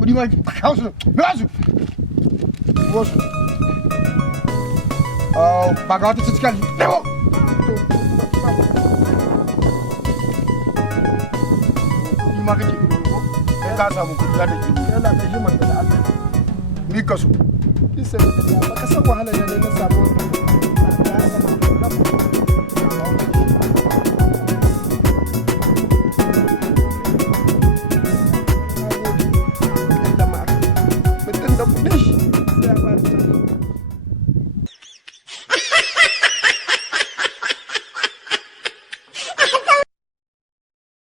kudi ma kawo su me wasu wasu ba ga wata cikin nemo kudi ma kake kai ka samu kudi za ta ki yana da himar da Allah ni ka so isa ba ka san wahala ne na samu wannan